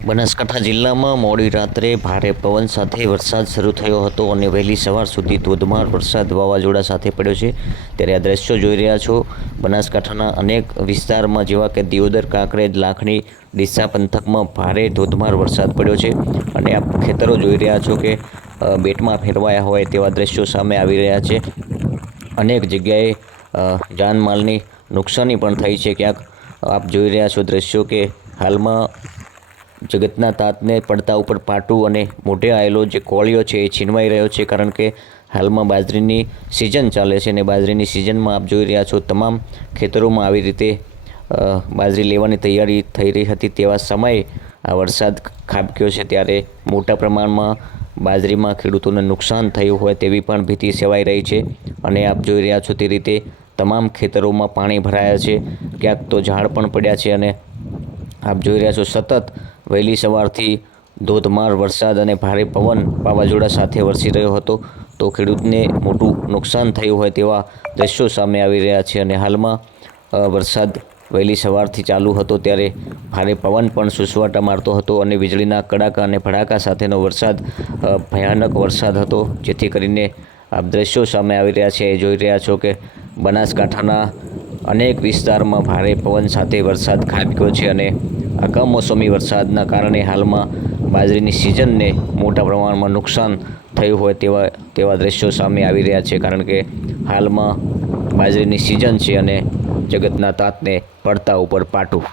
બનાસકાંઠા જિલ્લામાં મોડી રાત્રે ભારે પવન સાથે વરસાદ શરૂ થયો હતો અને વહેલી સવાર સુધી ધોધમાર વરસાદ વાવાઝોડા સાથે પડ્યો છે। ત્યારે આ દ્રશ્યો જોઈ રહ્યા છો બનાસકાંઠાના અનેક વિસ્તારમાં જેવા કે દિયોદર, કાંકરેજ, લાખણી, ડીસા પંથકમાં ભારે ધોધમાર વરસાદ પડ્યો છે અને આપ ખેતરો જોઈ રહ્યા છો કે બેટમાં ફેરવાયા હોય તેવા દ્રશ્યો સામે આવી રહ્યા છે। અનેક જગ્યાએ જાનમાલની નુકસાની પણ થઈ છે। ક્યાંક આપ જોઈ રહ્યા છો દ્રશ્યો કે હાલમાં જગતના તાતને પડતા ઉપર પાટું અને મોઢે આવેલો જે કોળિયો છે એ છીનવાઈ રહ્યો છે, કારણ કે હાલમાં બાજરીની સિઝન ચાલે છે અને બાજરીની સિઝનમાં આપ જોઈ રહ્યા છો તમામ ખેતરોમાં આવી રીતે બાજરી લેવાની તૈયારી થઈ રહી હતી તેવા સમયે આ વરસાદ ખાબક્યો છે। ત્યારે મોટા પ્રમાણમાં બાજરીમાં ખેડૂતોને નુકસાન થયું હોય તેવી પણ ભીતિ સેવાઈ રહી છે અને આપ જોઈ રહ્યા છો તે રીતે તમામ ખેતરોમાં પાણી ભરાયા છે, ક્યાંક તો ઝાડ પણ પડ્યા છે અને આપ જોઈ રહ્યા છો સતત વહેલી સવારથી ધોધમાર વરસાદ અને ભારે પવન વાવાઝોડા સાથે વરસી રહ્યો હતો, તો ખેડૂતને મોટું નુકસાન થયું હોય તેવા દ્રશ્યો સામે આવી રહ્યા છે। અને હાલમાં વરસાદ વહેલી સવારથી ચાલુ હતો ત્યારે ભારે પવન પણ સુસવાટા મારતો હતો અને વીજળીના કડાકા અને ભડાકા સાથેનો વરસાદ ભયાનક વરસાદ હતો, જેથી કરીને આપ દ્રશ્યો સામે આવી રહ્યા છે એ જોઈ રહ્યા છો કે બનાસકાંઠાના અનેક વિસ્તારમાં ભારે પવન સાથે વરસાદ ખાબક્યો છે અને આ કમોસમી વરસાદના કારણે હાલમાં બાજરીની સિઝનને મોટા પ્રમાણમાં નુકસાન થયું હોય તેવા દ્રશ્યો સામે આવી રહ્યા છે, કારણ કે હાલમાં બાજરીની સિઝન છે અને જગતના તાતને પડતા ઉપર પાટું।